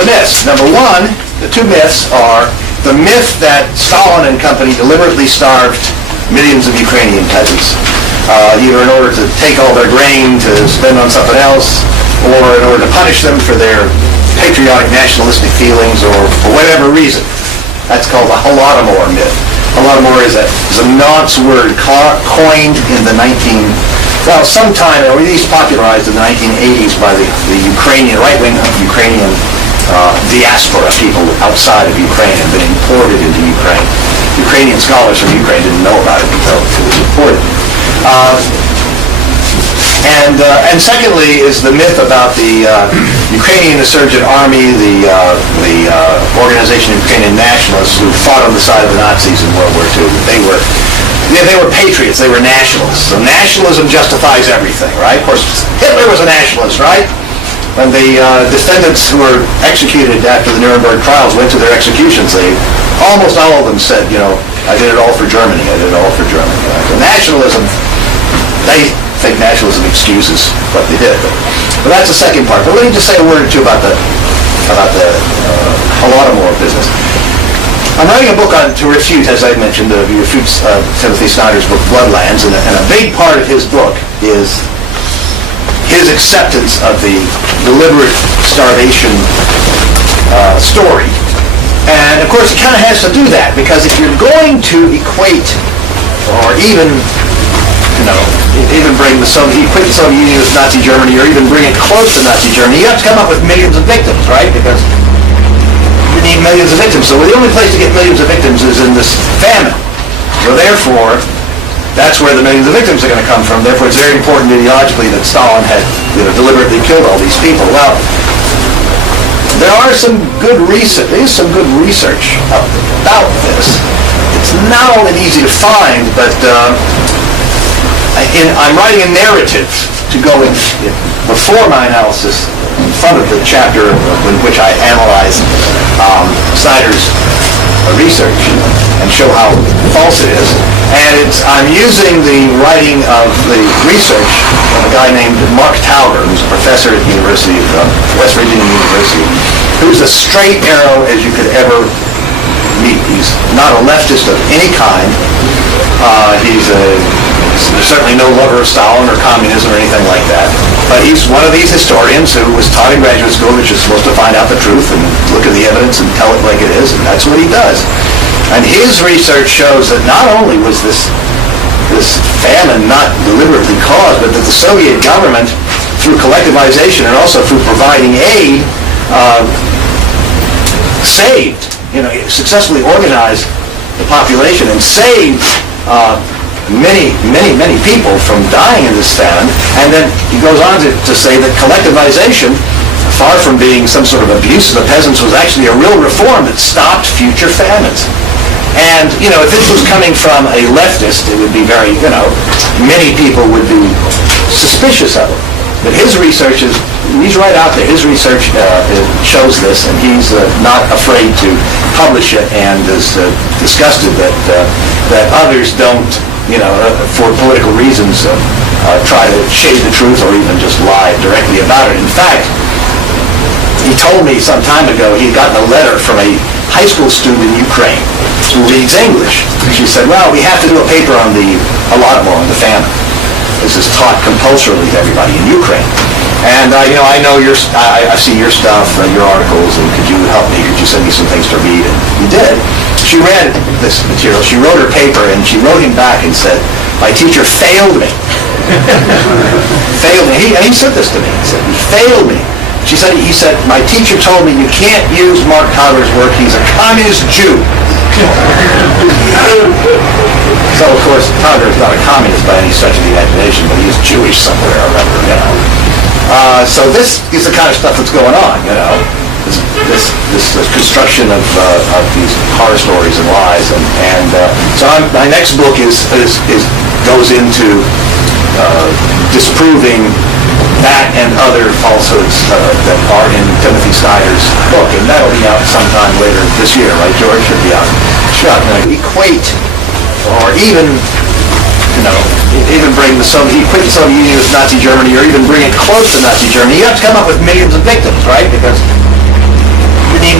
the myths. Number one, the two myths are the myth that Stalin and company deliberately starved millions of Ukrainian peasants, either in order to take all their grain to spend on something else, or in order to punish them for their patriotic nationalistic feelings, or for whatever reason. That's called the Holodomor myth. Holodomor is a nonce word coined in the sometime, or at least popularized in the 1980s by the Ukrainian, right-wing Ukrainian diaspora, people outside of Ukraine have been imported into Ukraine. Ukrainian scholars from Ukraine didn't know about it until it was imported. And secondly is the myth about the Ukrainian insurgent army, the organization of Ukrainian nationalists who fought on the side of the Nazis in World War II. They were patriots, they were nationalists. So nationalism justifies everything, right? Of course, Hitler was a nationalist, right? When the defendants who were executed after the Nuremberg trials went to their executions, almost all of them said, I did it all for Germany, I did it all for Germany. So nationalism, they think nationalism excuses what they did. But that's the second part. But let me just say a word or two about the Holodomor business. I'm writing a book to refute, as I mentioned, refutes Timothy Snyder's book, Bloodlands, and a big part of his book is his acceptance of the deliberate starvation story. And, of course, it kind of has to do that, because if you're going to equate or even bring the Soviet Union with Nazi Germany, or even bring it close to Nazi Germany, you have to come up with millions of victims, right? Because you need millions of victims. So the only place to get millions of victims is in this famine. So therefore, that's where the millions of victims are going to come from. Therefore, it's very important ideologically that Stalin had deliberately killed all these people. Well, there are some good research. There's some good research about this. It's not all that easy to find, but I'm writing a narrative to go in before my analysis in front of the chapter in which I analyze Snyder's research and show how false it is. And I'm using the writing of the research of a guy named Mark Tauger, who's a professor at the University of West Virginia University, who's as straight arrow as you could ever meet. He's not a leftist of any kind. He's certainly no lover of Stalin or communism or anything like that. But he's one of these historians who was taught in graduate school, which is supposed to find out the truth and look at the evidence and tell it like it is, and that's what he does. And his research shows that not only was this famine not deliberately caused, but that the Soviet government, through collectivization and also through providing aid, successfully organized the population and saved many people from dying in this famine. And then he goes on to say that collectivization, far from being some sort of abuse of the peasants, was actually a real reform that stopped future famines. And, if this was coming from a leftist, it would be very, many people would be suspicious of it. But his research he's right out there. His research shows this, and he's not afraid to publish it, and is disgusted that others don't, for political reasons, try to shade the truth or even just lie directly about it. In fact, he told me some time ago he had gotten a letter from a high school student in Ukraine who reads English. She said, well, we have to do a paper on the Holodomor, on the famine. This is taught compulsorily to everybody in Ukraine. And, I know I see your stuff, your articles, and could you help me? Could you send me some things to read? And he did. She read this material. She wrote her paper, and she wrote him back and said, my teacher failed me. Failed me. He said this to me. He said, he failed me. He said, my teacher told me you can't use Mark Tauger's work. He's a communist Jew. So, of course, Tauger is not a communist by any stretch of the imagination, but he is Jewish somewhere or other, So this is the kind of stuff that's going on, This construction of these horror stories and lies, and so my next book goes into disproving that and other falsehoods that are in Timothy Snyder's book, and that'll be out sometime later this year, right, George? Should be out. Equate, or even bring the Soviet Union with Nazi Germany, or even bring it close to Nazi Germany, you have to come up with millions of victims, right? Because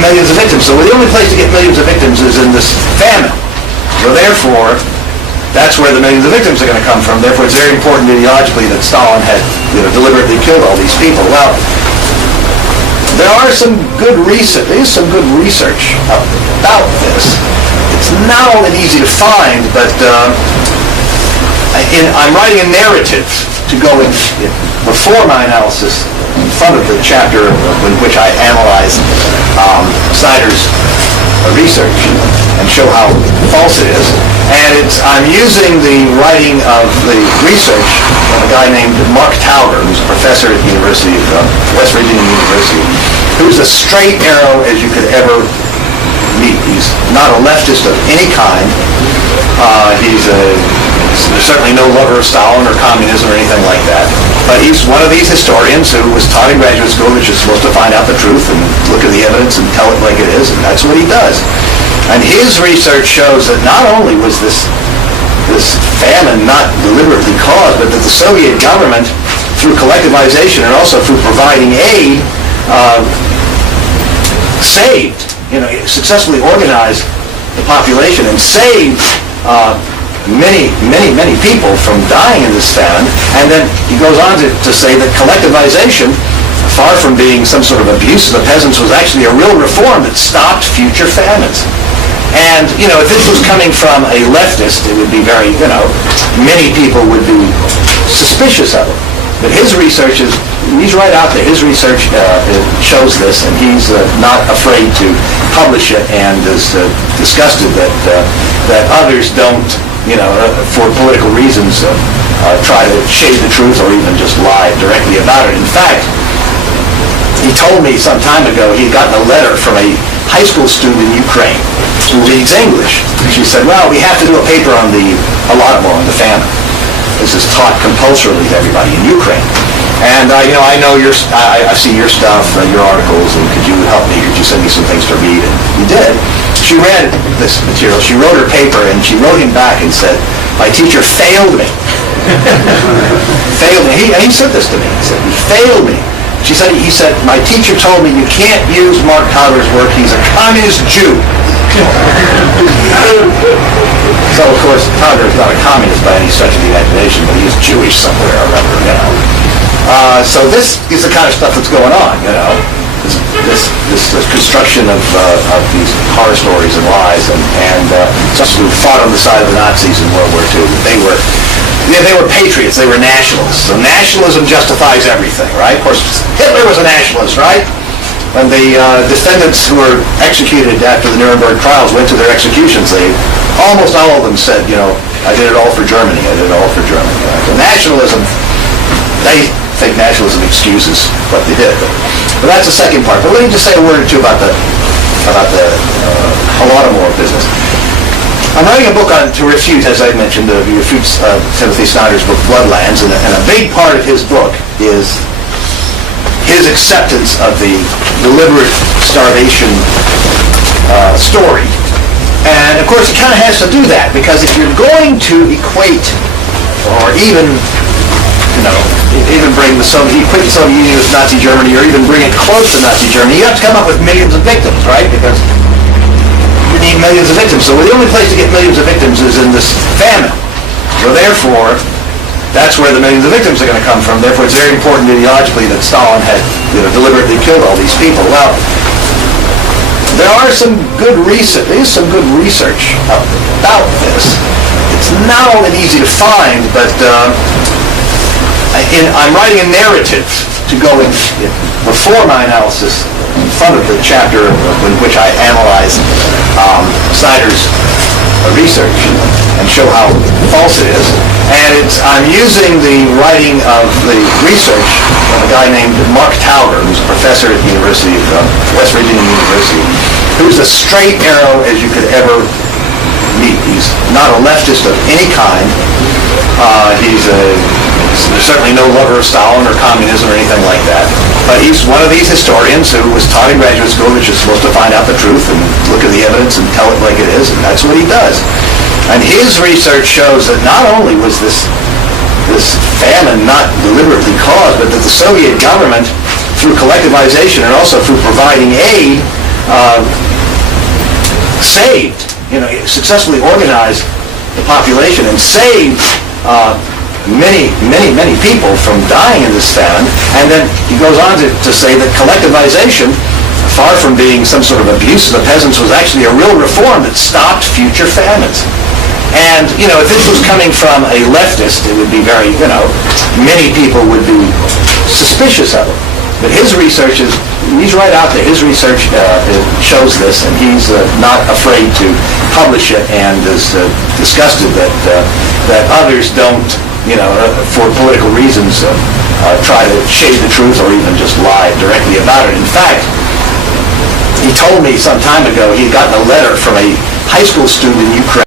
millions of victims. So the only place to get millions of victims is in this famine. So therefore, that's where the millions of victims are going to come from. Therefore, it's very important ideologically that Stalin had deliberately killed all these people. Well, there is some good research about this. It's not all that easy to find, but I'm writing a narrative to go in before my analysis in front of the chapter in which I analyze Snyder's research and show how false it is. And I'm using the writing of the research of a guy named Mark Tauber, who's a professor at the University of West Virginia University, who's as straight arrow as you could ever meet. He's not a leftist of any kind. There's certainly no lover of Stalin or communism or anything like that. But he's one of these historians who was taught in graduate school that you're supposed to find out the truth and look at the evidence and tell it like it is, and that's what he does. And his research shows that not only was this famine not deliberately caused, but that the Soviet government, through collectivization and also through providing aid, successfully organized the population and saved many people from dying in this famine. And then he goes on to say that collectivization, far from being some sort of abuse of the peasants, was actually a real reform that stopped future famines. And, if this was coming from a leftist, it would be very, many people would be suspicious of it. But his research he's right out there. His research shows this, and he's not afraid to publish it, and is disgusted that others don't, for political reasons, try to shade the truth or even just lie directly about it. In fact, he told me some time ago he'd gotten a letter from a high school student in Ukraine who reads English. She said, well, we have to do a paper on the Holodomor, on the famine. This is taught compulsorily to everybody in Ukraine. And, I know I see your stuff, your articles, and could you help me? Could you send me some things to read? And he did. She read this material. She wrote her paper, and she wrote him back and said, my teacher failed me. Failed me. He said this to me. He said, he failed me. He said, my teacher told me you can't use Mark Tauber's work. He's a communist Jew. So, of course, Tauber is not a communist by any stretch of the imagination, but he's Jewish somewhere or other, So this is the kind of stuff that's going on, This construction of these horror stories and lies, and some who fought on the side of the Nazis in World War II. They were patriots. They were nationalists. So nationalism justifies everything, right? Of course, Hitler was a nationalist, right? When the defendants who were executed after the Nuremberg trials went to their executions, almost all of them said, I did it all for Germany. I did it all for Germany. Right? So nationalism, they think nationalism excuses what they did. But that's the second part. But let me just say a word or two about the Holodomor business. I'm writing a book to refute, as I mentioned, refutes Timothy Snyder's book, Bloodlands, and a big part of his book is his acceptance of the deliberate starvation story. And, of course, it kind of has to do that, because if you're going to equate or even bring equate the Soviet Union with Nazi Germany, or even bring it close to Nazi Germany, you have to come up with millions of victims, right? Because you need millions of victims. So the only place to get millions of victims is in this famine. So therefore, that's where the millions of victims are going to come from. Therefore, it's very important ideologically that Stalin had deliberately killed all these people. Well, there is some good research about this. It's not all that easy to find, but I'm writing a narrative to go in before my analysis in front of the chapter in which I analyze Snyder's research and show how false it is. And I'm using the writing of the research of a guy named Mark Tauber, who's a professor at the University of West Virginia University, who's as straight arrow as you could ever meet. He's not a leftist of any kind. There's certainly no lover of Stalin or communism or anything like that. But he's one of these historians who was taught in graduate school that you're supposed to find out the truth and look at the evidence and tell it like it is, and that's what he does. And his research shows that not only was this famine not deliberately caused, but that the Soviet government, through collectivization and also through providing aid, saved, successfully organized the population and saved many people from dying in this famine. And then he goes on to say that collectivization, far from being some sort of abuse of the peasants, was actually a real reform that stopped future famines. And, if this was coming from a leftist, it would be very, many people would be suspicious of it. But his research he's right out there. His research shows this, and he's not afraid to publish it, and is disgusted that others don't, for political reasons, try to shade the truth or even just lie directly about it. In fact, he told me some time ago he'd gotten a letter from a high school student in Ukraine